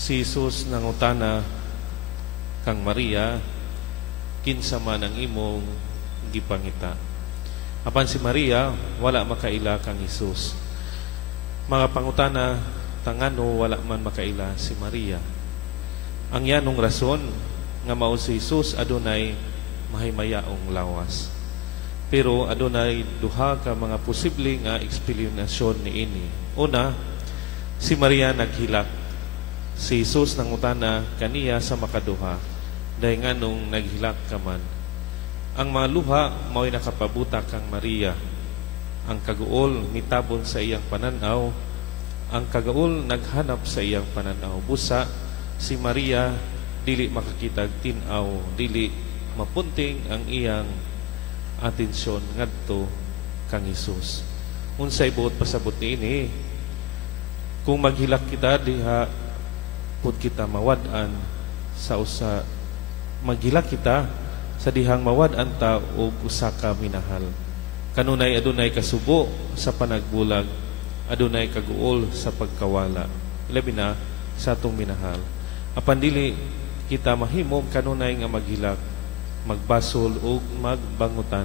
Si Jesus nangutana kang Maria, kinsa man ang imong gipangita. Apan si Maria wala makaila kang Jesus. Mga pangutana tangano wala man makaila si Maria. Ang yanong rason nga mao si Jesus adunay mahimayaong lawas. Pero adunay duha ka mga posible nga eksplanasyon niini. Una, si Maria naghilak. Si Jesus nangutana kaniya sa makaduha, dahil nganong naghilak ka man. Ang mga luha mao'y nakapabuta kang Maria. Ang kagaol mitabon sa iyang pananaw, ang kagaol naghanap sa iyang pananaw. Busa, si Maria dili makakitag tinaw, dili mapunting ang iyang atensyon ngadto kang Jesus. Unsay buot pasabot niini, kung maghilak kita diha pud kita mawad-an sa usa, maghilak kita sa dihang mawad-an ta og usa ka minahal. Kanunay adunay kasubo sa panagbulag, adunay kaguol sa pagkawala, labi na sa atong minahal. Apan dili kita mahimo kanunay nga maghilak, magbasol ug magbangutan.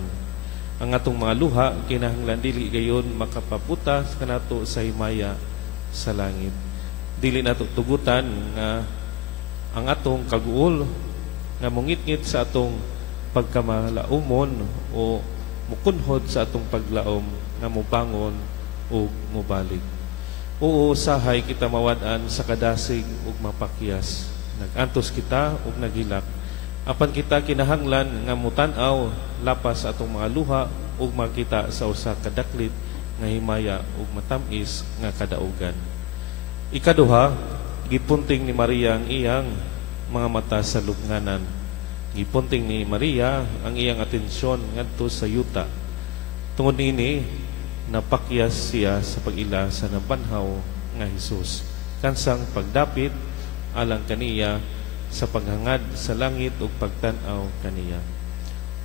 Ang atong mga luha kinahanglan dili gayon makapaputa kanato sa himaya sa langit. Dili nato tugutan nga ang atong kaguol nga mungit-ngit sa atong pagkamalaumon o mukunhod sa atong paglaom nga mubangon o mubalik. Oo, usahay kita mawad-an sa kadasig ug mapakyas. Nagantos kita ug naghilak. Apan kita kinahanglan nga mutan-aw lapas sa atong mga luha ug makita sa usa ka daklit nga himaya ug matamis nga kadaugan. Ikaduha, gipunting ni Maria ang iyang mga mata sa lubnganan. Gipunting ni Maria ang iyang atensyon ngadto sa yuta. Tungod nini, napakyas siya sa pag-ila sa nabanhaw nga Hesus. Kansang pagdapit alang kaniya sa paghangad sa langit ug pagtan-aw kaniya.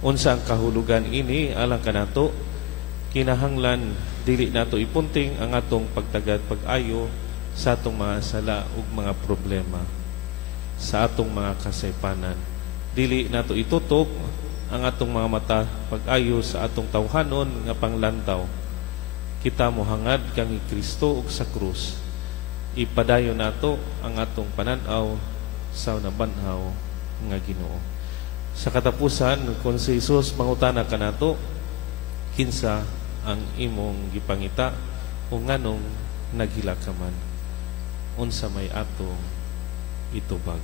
Unsa ang kahulugan ini alang kanato? Kinahanglan dili nato ipunting ang atong pagtagad pag-ayo sa atong mga sala ug mga problema, sa atong mga kasaypanan. Dili nato itutok ang atong mga mata pag-ayo sa atong tawhanon nga panglantaw. Kita mohangad kang Kristo ug sa krus. Ipadayon nato ang atong pananaw sa nabanhaw nga Ginoo. Sa katapusan, kung si Jesus mangutana kanato, kinsa ang imong gipangita o nganong naghilak ka man, unsa may atong itubag.